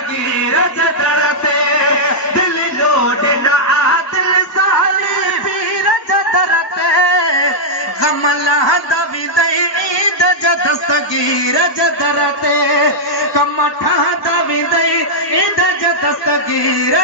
दस्तगीर जदरते दिल लोड न आदिल साली पीर जदरते गमला दवी दई ईद दस्तगीर जदरते कमठा दवी दई ईद दस्तगीर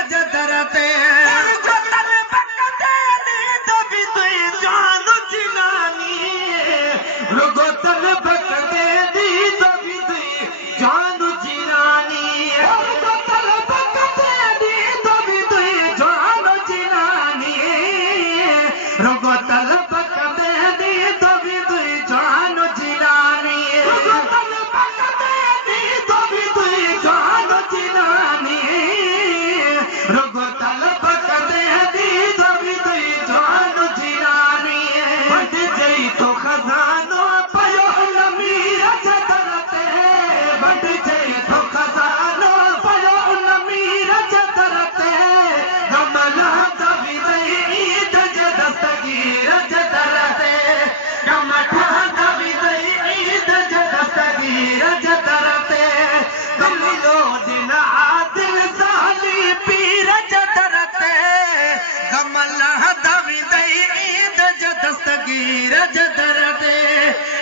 जदरते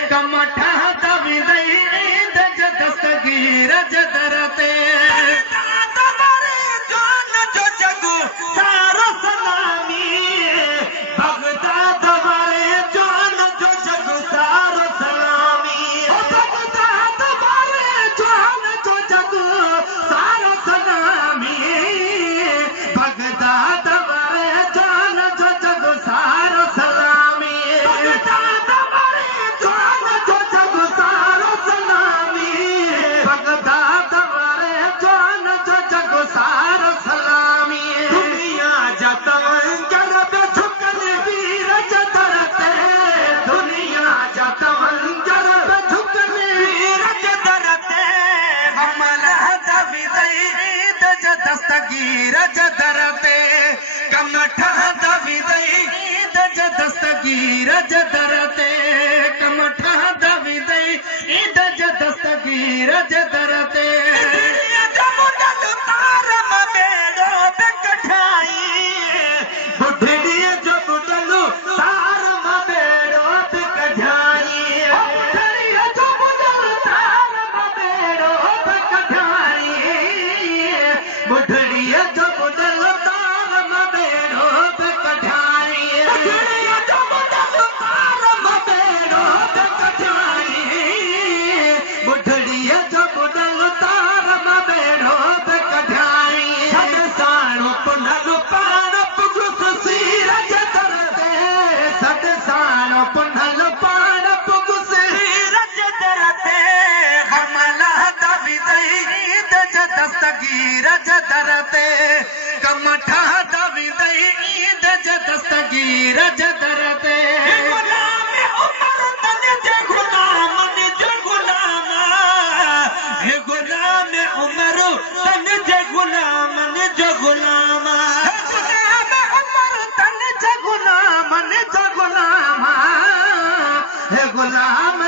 कमठा दवी दई ईद दस्तगीर जदरते तुम्हारे जान जो जगो सारो सलामी बगदाद वाले जान जो जगो सारो सलामी बगदाद वाले जान जो जगो सारो सलामी बगदाद वाले जान जो जगो सारो सलामी दस्तगीर जदरते कमठा दवी दई ईद दस्तगीर जदरते कमठा दवी दई ईद दस्तगीर जदरते दस्तगीर जदरते कमठा दवी दई ईद दस्तगीर जदरते गुलाम उमर तन जे गुलाम जे गुलाम हे गुलाम उमर तन जे गुलाम जे गुलाम उमर तन जे गुलाम जे गुलाम हे गुलाम